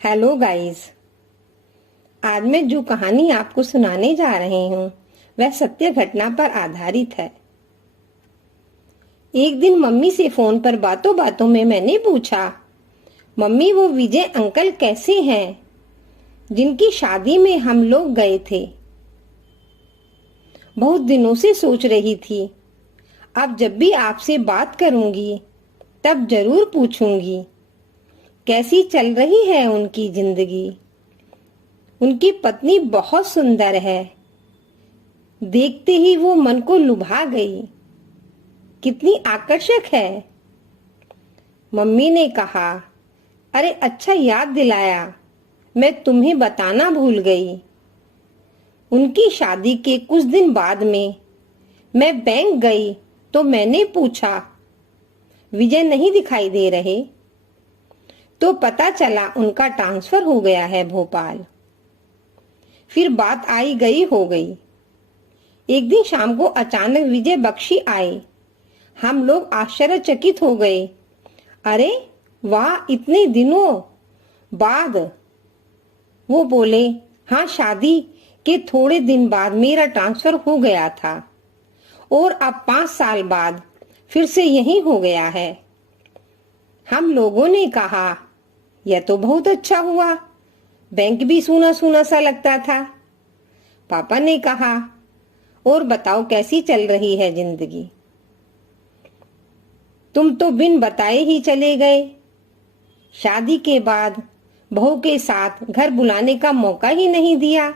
Hello guys. आज मैं जो कहानी आपको सुनाने जा रही हूँ वह सत्य घटना पर आधारित है। एक दिन मम्मी से फोन पर बातों बातों में मैंने पूछा, मम्मी वो विजय अंकल कैसे हैं जिनकी शादी में हम लोग गए थे। बहुत दिनों से सोच रही थी, अब जब भी आपसे बात करूंगी तब जरूर पूछूंगी कैसी चल रही है उनकी जिंदगी। उनकी पत्नी बहुत सुंदर है, देखते ही वो मन को लुभा गई। कितनी आकर्षक है। मम्मी ने कहा, अरे अच्छा याद दिलाया, मैं तुम्हें बताना भूल गई। उनकी शादी के कुछ दिन बाद में मैं बैंक गई तो मैंने पूछा, विजय नहीं दिखाई दे रहे? तो पता चला उनका ट्रांसफर हो गया है भोपाल। फिर बात आई गई हो गई। एक दिन शाम को अचानक विजय बख्शी आए। हम लोग आश्चर्यचकित हो गए। अरे वाह, इतने दिनों बाद। वो बोले, हाँ, शादी के थोड़े दिन बाद मेरा ट्रांसफर हो गया था और अब 5 साल बाद फिर से यही हो गया है। हम लोगों ने कहा, यह तो बहुत अच्छा हुआ, बैंक भी सूना सूना सा लगता था। पापा ने कहा, और बताओ कैसी चल रही है जिंदगी? तुम तो बिन बताए ही चले गए। शादी के बाद बहू के साथ घर बुलाने का मौका ही नहीं दिया।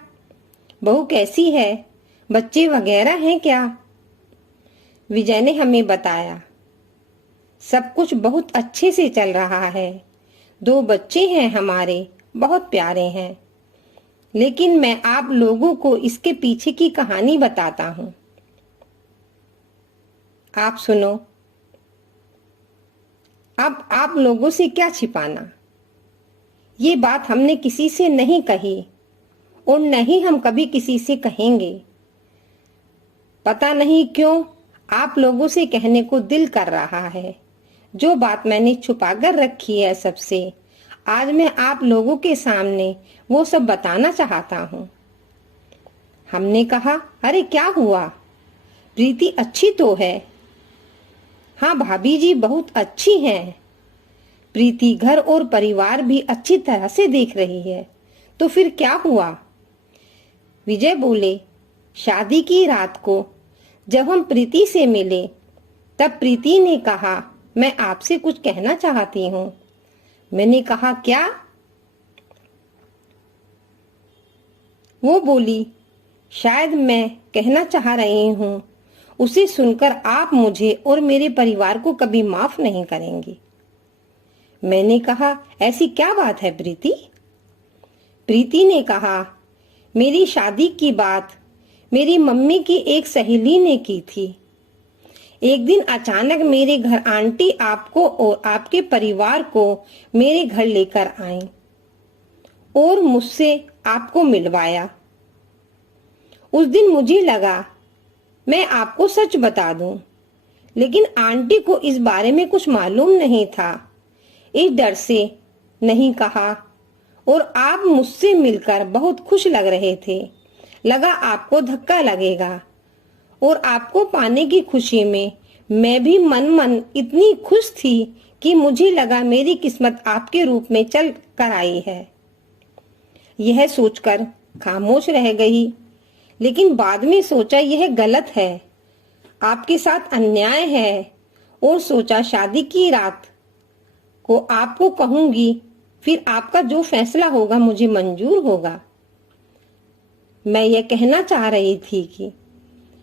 बहू कैसी है, बच्चे वगैरह हैं क्या? विजय ने हमें बताया, सब कुछ बहुत अच्छे से चल रहा है। 2 बच्चे हैं हमारे, बहुत प्यारे हैं। लेकिन मैं आप लोगों को इसके पीछे की कहानी बताता हूं। आप सुनो। अब आप लोगों से क्या छिपाना। ये बात हमने किसी से नहीं कही और नहीं हम कभी किसी से कहेंगे। पता नहीं क्यों आप लोगों से कहने को दिल कर रहा है। जो बात मैंने छुपाकर रखी है सबसे, आज मैं आप लोगों के सामने वो सब बताना चाहता हूँ। हमने कहा, अरे क्या हुआ? प्रीति अच्छी तो है। हाँ भाभी जी, बहुत अच्छी हैं। प्रीति घर और परिवार भी अच्छी तरह से देख रही है। तो फिर क्या हुआ? विजय बोले, शादी की रात को जब हम प्रीति से मिले तब प्रीति ने कहा, मैं आपसे कुछ कहना चाहती हूँ। मैंने कहा, क्या? वो बोली, शायद मैं कहना चाह रही हूँ उसे सुनकर आप मुझे और मेरे परिवार को कभी माफ नहीं करेंगी। मैंने कहा, ऐसी क्या बात है प्रीति? प्रीति ने कहा, मेरी शादी की बात मेरी मम्मी की एक सहेली ने की थी। एक दिन अचानक मेरे घर आंटी आपको और आपके परिवार को मेरे घर लेकर आई और मुझसे आपको मिलवाया। उस दिन मुझे लगा मैं आपको सच बता दूं, लेकिन आंटी को इस बारे में कुछ मालूम नहीं था। इस डर से नहीं कहा और आप मुझसे मिलकर बहुत खुश लग रहे थे। लगा आपको धक्का लगेगा और आपको पाने की खुशी में मैं भी मन मन इतनी खुश थी कि मुझे लगा मेरी किस्मत आपके रूप में चल कर आई है। यह सोचकर खामोश रह गई, लेकिन बाद में सोचा यह गलत है, आपके साथ अन्याय है, और सोचा शादी की रात को आपको कहूंगी, फिर आपका जो फैसला होगा मुझे मंजूर होगा। मैं यह कहना चाह रही थी कि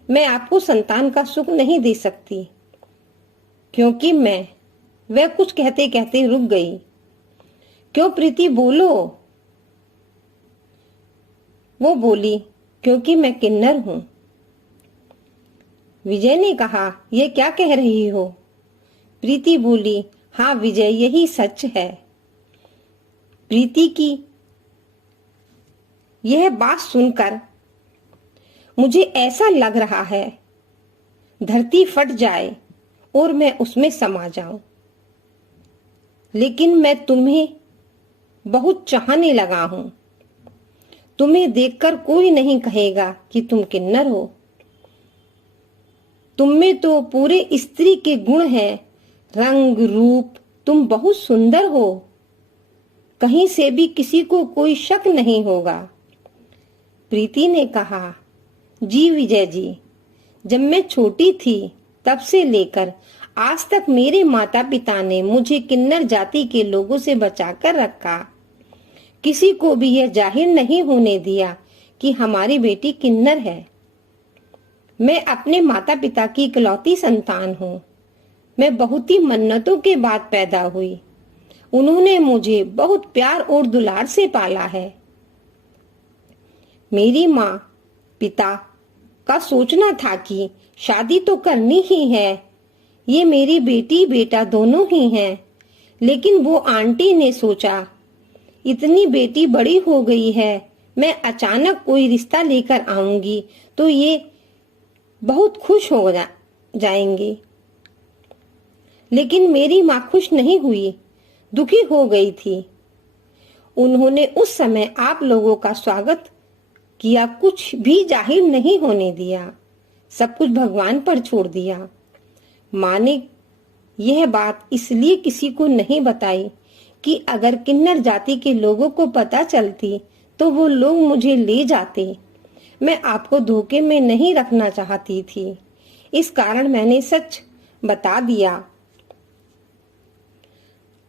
मैं आपको संतान का सुख नहीं दे सकती, क्योंकि वह कुछ कहते कहते रुक गई। क्यों प्रीति, बोलो। वो बोली, क्योंकि मैं किन्नर हूं। विजय ने कहा, यह क्या कह रही हो? प्रीति बोली, हाँ विजय, यही सच है। प्रीति की यह बात सुनकर मुझे ऐसा लग रहा है धरती फट जाए और मैं उसमें समा जाऊं। लेकिन मैं तुम्हें बहुत चाहने लगा हूँ। तुम्हें देखकर कोई नहीं कहेगा कि तुम किन्नर हो। तुम में तो पूरे स्त्री के गुण हैं, रंग रूप, तुम बहुत सुंदर हो। कहीं से भी किसी को कोई शक नहीं होगा। प्रीति ने कहा, जी विजय जी, जब मैं छोटी थी तब से लेकर आज तक मेरे माता पिता ने मुझे किन्नर जाति के लोगों से बचाकर रखा। किसी को भी यह जाहिर नहीं होने दिया कि हमारी बेटी किन्नर है। मैं अपने माता पिता की इकलौती संतान हूँ। मैं बहुत ही मन्नतों के बाद पैदा हुई। उन्होंने मुझे बहुत प्यार और दुलार से पाला है। मेरी माँ पिता का सोचना था कि शादी तो करनी ही है, ये मेरी बेटी बेटा दोनों ही हैं। लेकिन वो आंटी ने सोचा, इतनी बेटी बड़ी हो गई है, मैं अचानक कोई रिश्ता लेकर आऊंगी तो ये बहुत खुश हो जाएंगे। लेकिन मेरी माँ खुश नहीं हुई, दुखी हो गई थी। उन्होंने उस समय आप लोगों का स्वागत किया, कुछ भी जाहिर नहीं होने दिया, सब कुछ भगवान पर छोड़ दिया। माँ ने यह बात इसलिए किसी को नहीं बताई कि अगर किन्नर जाति के लोगों को पता चलती तो वो लोग मुझे ले जाते। मैं आपको धोखे में नहीं रखना चाहती थी, इस कारण मैंने सच बता दिया।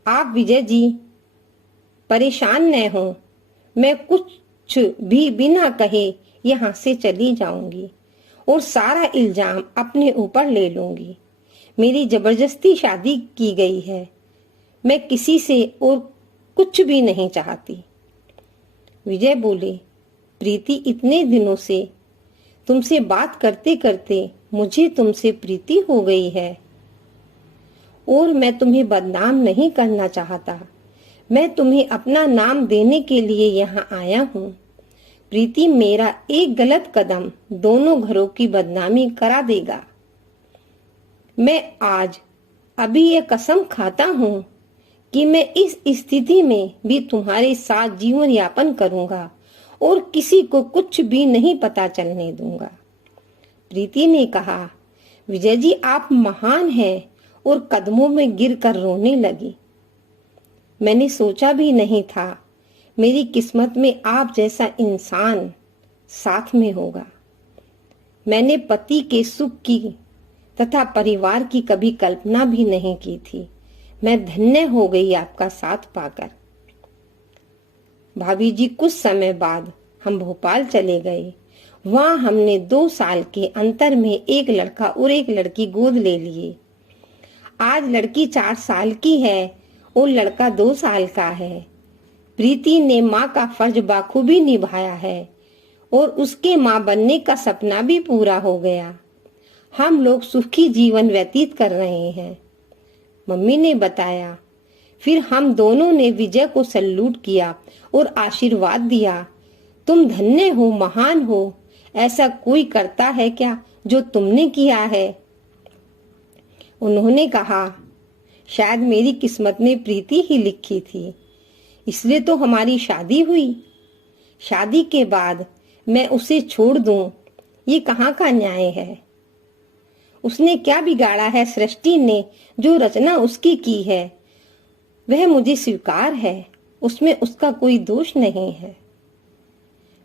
आप विजय जी परेशान न हो, मैं कुछ भी बिना कहे यहाँ से चली जाऊंगी और सारा इल्जाम अपने ऊपर ले लूंगी। मेरी जबरदस्ती शादी की गई है, मैं किसी से और कुछ भी नहीं चाहती। विजय बोले, प्रीति, इतने दिनों से तुमसे बात करते करते मुझे तुमसे प्रीति हो गई है और मैं तुम्हें बदनाम नहीं करना चाहता। मैं तुम्हें अपना नाम देने के लिए यहाँ आया हूँ। प्रीति, मेरा एक गलत कदम दोनों घरों की बदनामी करा देगा। मैं आज अभी ये कसम खाता हूँ कि मैं इस स्थिति में भी तुम्हारे साथ जीवन यापन करूंगा और किसी को कुछ भी नहीं पता चलने दूंगा। प्रीति ने कहा, विजय जी आप महान हैं, और कदमों में गिरकर रोने लगी। मैंने सोचा भी नहीं था मेरी किस्मत में आप जैसा इंसान साथ में होगा। मैंने पति के सुख की तथा परिवार की कभी कल्पना भी नहीं की थी। मैं धन्य हो गई आपका साथ पाकर। भाभी जी, कुछ समय बाद हम भोपाल चले गए। वहां हमने 2 साल के अंतर में एक लड़का और एक लड़की गोद ले लिए। आज लड़की 4 साल की है और लड़का 2 साल का है। प्रीति ने माँ का फर्ज बाखूबी निभाया है और उसके माँ बनने का सपना भी पूरा हो गया। हम लोग सुखी जीवन व्यतीत कर रहे हैं, मम्मी ने बताया। फिर हम दोनों ने विजय को सैल्यूट किया और आशीर्वाद दिया। तुम धन्य हो, महान हो। ऐसा कोई करता है क्या जो तुमने किया है? उन्होंने कहा, शायद मेरी किस्मत में प्रीति ही लिखी थी, इसलिए तो हमारी शादी हुई। शादी के बाद मैं उसे छोड़ दूं, ये कहाँ का न्याय है? उसने क्या बिगाड़ा है सृष्टि ने, जो रचना उसकी की है वह मुझे स्वीकार है, उसमें उसका कोई दोष नहीं है।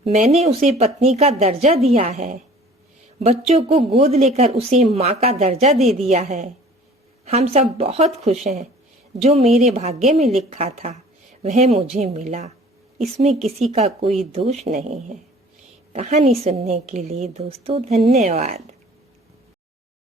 मैंने उसे पत्नी का दर्जा दिया है, बच्चों को गोद लेकर उसे माँ का दर्जा दे दिया है। हम सब बहुत खुश हैं। जो मेरे भाग्य में लिखा था वह मुझे मिला, इसमें किसी का कोई दोष नहीं है। कहानी सुनने के लिए दोस्तों धन्यवाद।